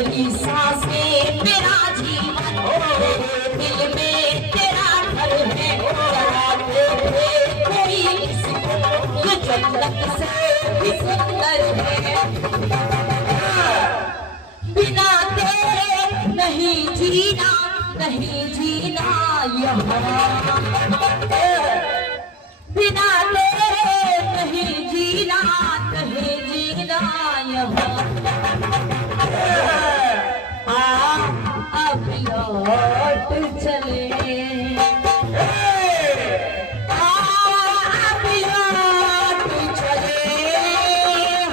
मेरी सांसें तेरा जीवन, दिल में तेरा घर है, जगाते हुए कोई इसको ये जन्नत से भी सुंदर है। बिना तेरे नहीं जीना, नहीं जीना यहाँ, बिना तेरे नहीं जीना, नहीं जीना यहाँ। अब लौट चले, अब लौट चले,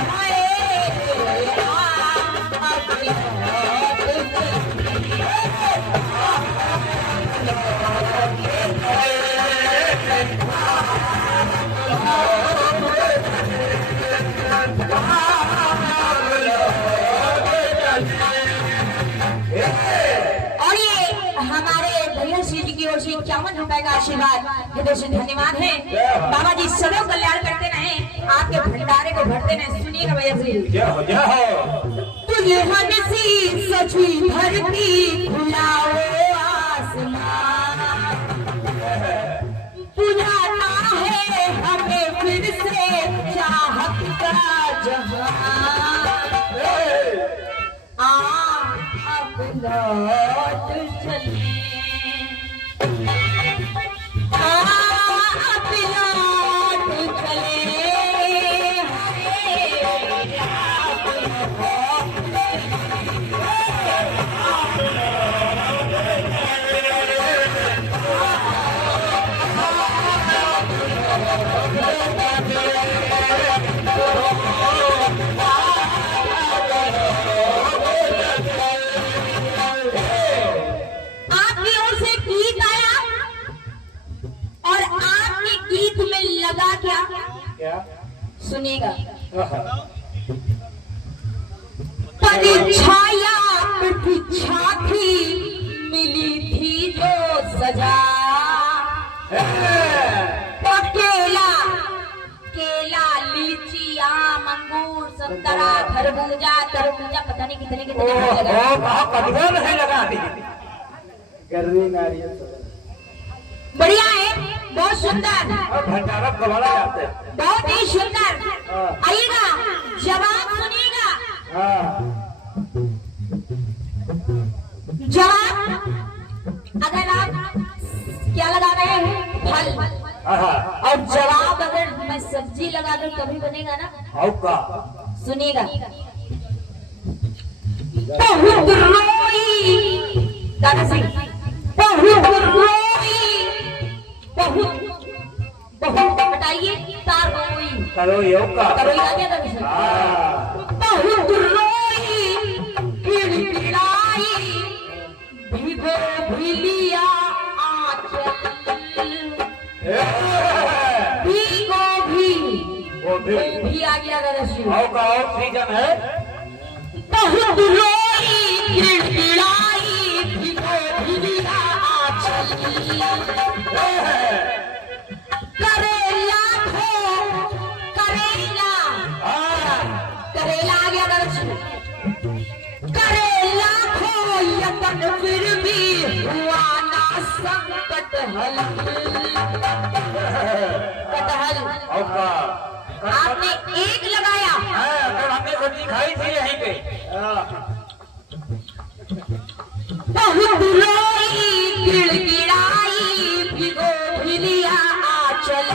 हाय अब लौट से 51 रुपए का आशीर्वाद, हृदय से धन्यवाद है। बाबा जी सदैव कल्याण करते रहे, आपके भंडारे को भरते रहे। सुनिएगा भैया जी। तुझे हंसी सची धरती खुलाओ आसमान, बुझाता है हमें फिर से चाहत का जहां। अब लौट चले, सुनेगा। परीक्षाया प्रतीक्षा थी, मिली थी जो सजा, केला केला लीची आम अंगूर संतरा खरबूजा तरबूजा, पता नहीं कितने कितने लगा। बढ़िया है, बहुत सुंदर, बहुत ही सुंदर। आइएगा, जवाब सुनिएगा। जवाब अगर आप क्या लगा रहे हैं, फल, और जवाब अगर मैं सब्जी लगा दूं तभी बनेगा ना। सुनिएगा। बहुत रोई, दादा सिंह, बहुत रोई, बहुत बहुत हटाइए, तार रोई आ गया था। बहुत रोई गिड़गिड़ाई, भिगो भी लिया आंचल, भिगो भी आ गया था। सीजन है। बहुत रोई गिड़गिड़ाई, भिगो भी लिया आंचल, करेला खो, करेला करेला आ गया दर्शन, करेला खो यतन फिर भी हुआ ना संकट हल। कटहल आपने एक लगाया, हमने सब्जी खाई थी यहीं पे। बहुत रोई गिड़गिड़ाई, भिगो भी लिया आंचल,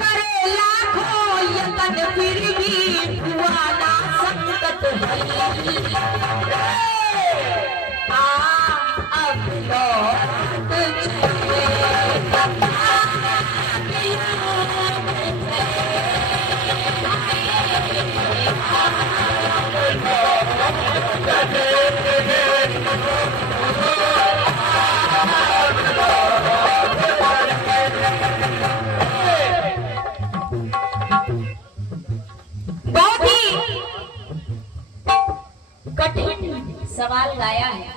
करेला खो यतन फिर भी हुआ ना संकट हल। अब लौट चले, बहुत ही कठिन सवाल गाया है,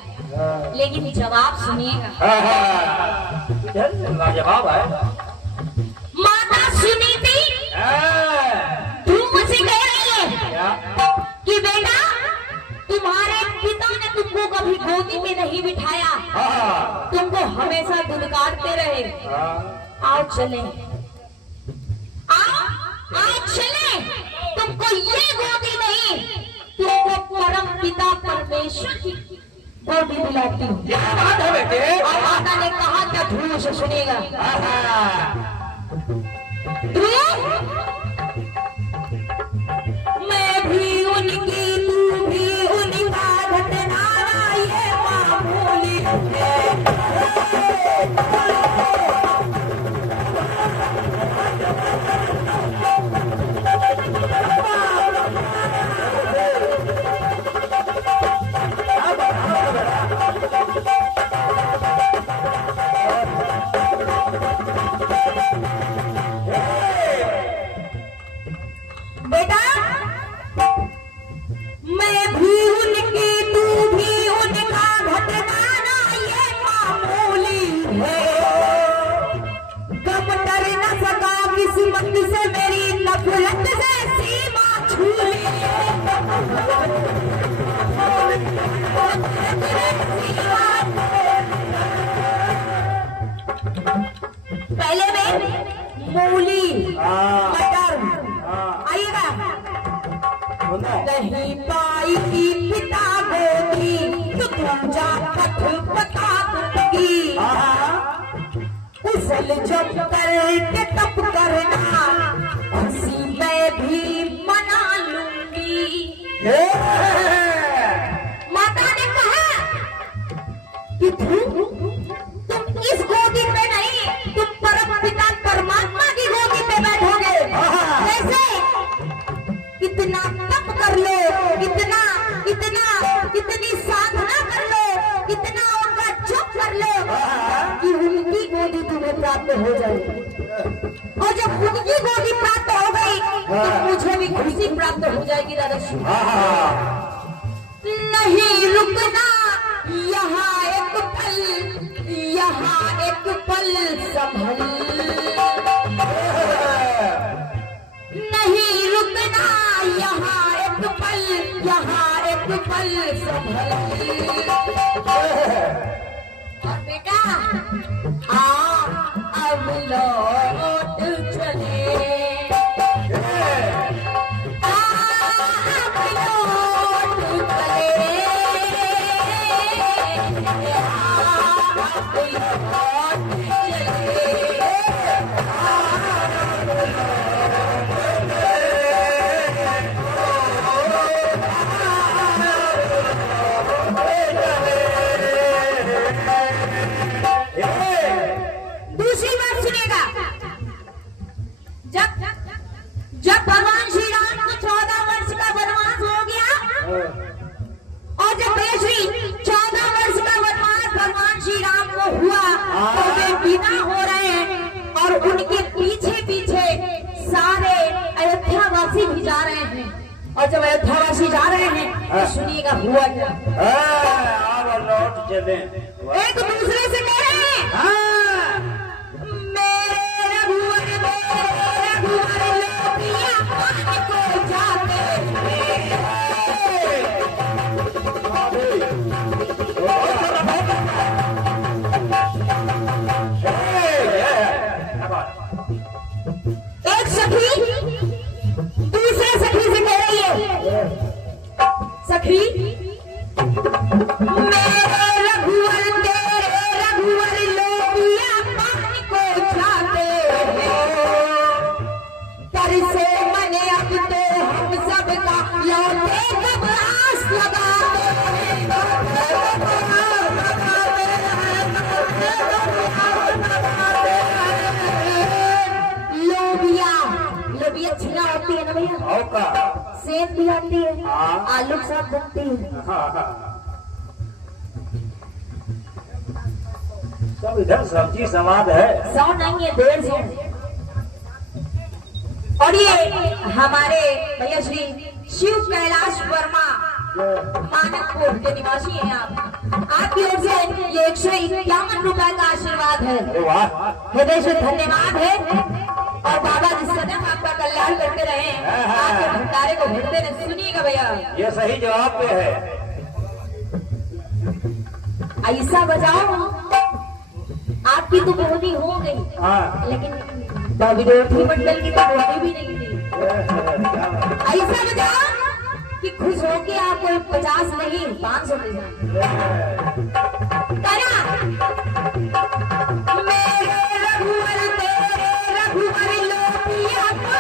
लेकिन जवाब सुनिएगा। जवाब है। माता सुनी थी धूम से कह रही है कि बेटा काटते रहे। आओ चले, आओ चले। तुमको ये गोदी नहीं, तुमको परम पिता परमेश्वर की गोदी दिलाती हूँ। और माता ने कहा क्या ध्रुव से सुनेगा। ध्रुव, मैं भी उनकी, तू भी उनका, घटनारा ये मामूली है। बेटा, मैं भी उनकी, तू भी उनका, घटना ये मामूली है। कम डर न सका किस्मत से, मेरी नफरत से सीमा छूली। पहले में मूली, मटर, आइएगा। नहीं पाई की पिता गोदी, तो तुम जा कठ बता दूंगी। उसल जब करके तब करना, खुशी मैं भी मना लूंगी। माता ने कहा कि तुम इस गोदी पे नहीं, तुम परम पिता परमात्मा की गोदी पे बैठोगे। कैसे? इतना तप कर लो, इतना इतना इतनी साधना कर लो, इतना उनका जप कर लो कि उनकी गोदी तुम्हें प्राप्त हो जाए। और जब उनकी गोदी प्राप्त हो गई तो मुझे भी खुशी प्राप्त हो जाएगी। दादा नहीं रुकना यहाँ एक पल, यहाँ एक पल संभल, नहीं रुकना यहाँ एक पल, यहाँ एक पल संभल। और बेटा अब लौट चले, अब लौट चले, अब लौट जब भगवान श्री राम को 14 वर्ष का वनवास हो गया, और जब श्री 14 वर्ष का वनवास भगवान श्री राम को हुआ, तो वे विदा हो रहे हैं और उनके पीछे पीछे सारे अयोध्यावासी भी जा रहे हैं। और जब अयोध्यावासी जा रहे हैं तो सुनिएगा हुआ क्या। एक दूसरे से कह रहे हैं, एक सखी दूसरे सखी से कह रही है, सखी मेरे रघुवर तेरे रघुवर लोबिया पानी को जाते हैं, पर से मने अब तो हम सब का लौटे कब आस लगाते लोबिया छिला होती है ना भैया, सेब भी आती है, आलू के साथ बनती है। सब इधर सब्जी समाद है। 100 नहीं है, 150। और ये हमारे भैया श्री शिव कैलाश वर्मा मानकपुर के निवासी हैं। आपकी ओर से ये 151 रुपए का आशीर्वाद है, हृदय से धन्यवाद है। और बाबा जी सदैव आपका कल्याण करते रहे, आपके भंडारे को भरते रहे। सुनिएगा भैया, ये सही जवाब पे है। ऐसा बजाओ आपकी तो बोनी हो गई, हाँ लेकिन विरोधी मंडल की तो बोनी भी नहीं थी। ऐसा बताओ कि खुश होके आपको 50 नहीं 500 दे जाए। मेरे रघुवर तेरे रघुवर लोटिया को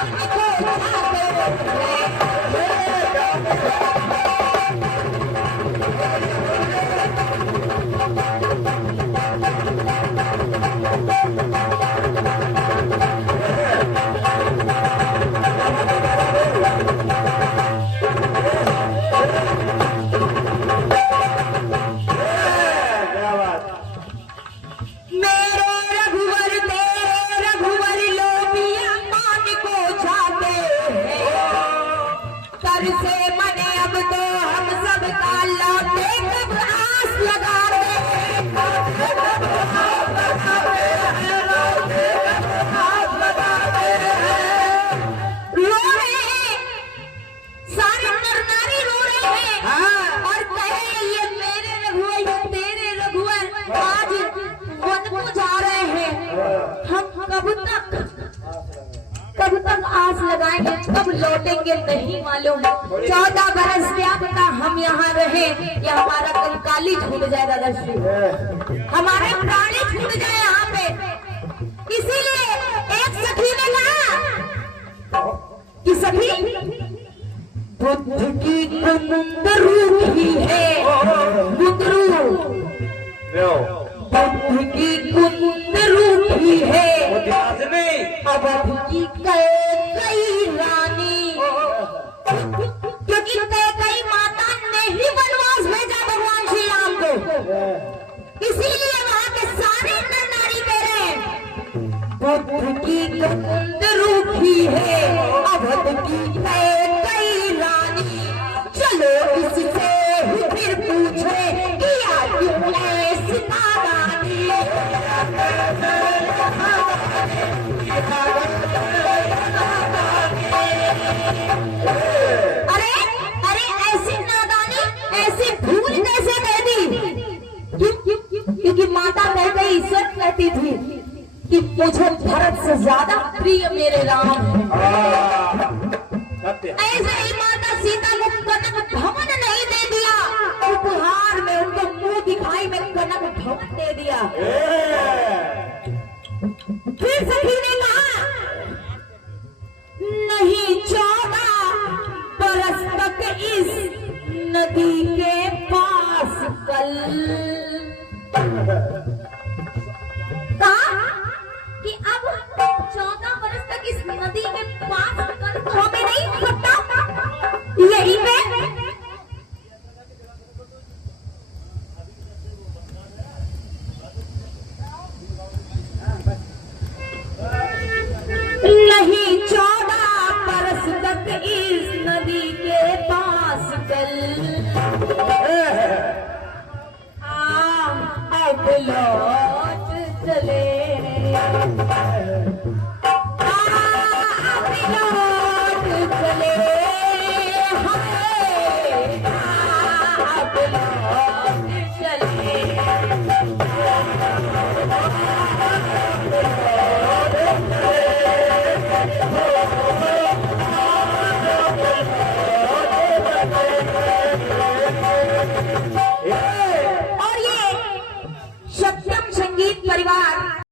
से मने अब तो हम सब का लौटे कब आस लगा रो रहे हैं, सारे नर नारी रो रहे हैं और कहे ये मेरे रघुवर ये तेरे रघुवर आज वन को जा रहे हैं। हम कब तक आस लगाएंगे, कब लौटेंगे नहीं मालूम। 14 बरस क्या पता हम यहाँ रहे या हमारा कंकाली छूट जाए दादाश्री, हमारे प्राणी छूट जाए यहाँ पे। इसीलिए एक सखी ने कहा कि सखी बुद्ध की कुंदरू ही है कुंदरू, बुद्ध की कुंदरू ही है अवध की कई रानी, क्योंकि कई माता ने ही वनवास भेजा भगवान श्री राम को, इसीलिए वहां के सारे नर नारी कह रहे हैं बुद्ध की कुंदरू ही है अवध की कई रानी। चलो इससे ही फिर पूछे किया क्यों ऐसी नादानी। अरे अरे ऐसी नादानी ऐसी भूल कैसे कह दी? क्योंकि माता कह गई, सच कहती थी कि मुझे भरत से ज्यादा प्रिय मेरे राम है। ऐसे ही माता सीता को कनक भवन नहीं दे दिया, उपहार में उनको मुंह दिखाई में कनक भवन दे दिया। फिर सखी ने कहा नहीं 14 बरस तक इस नदी के पास कल, कहा कि अब 14 बरस तक इस नदी के पास कल तो हमें नहीं हो सकता, यही पे नहीं 14 बरस तक इस नदी के पास कल, अब लौट चले अब लौट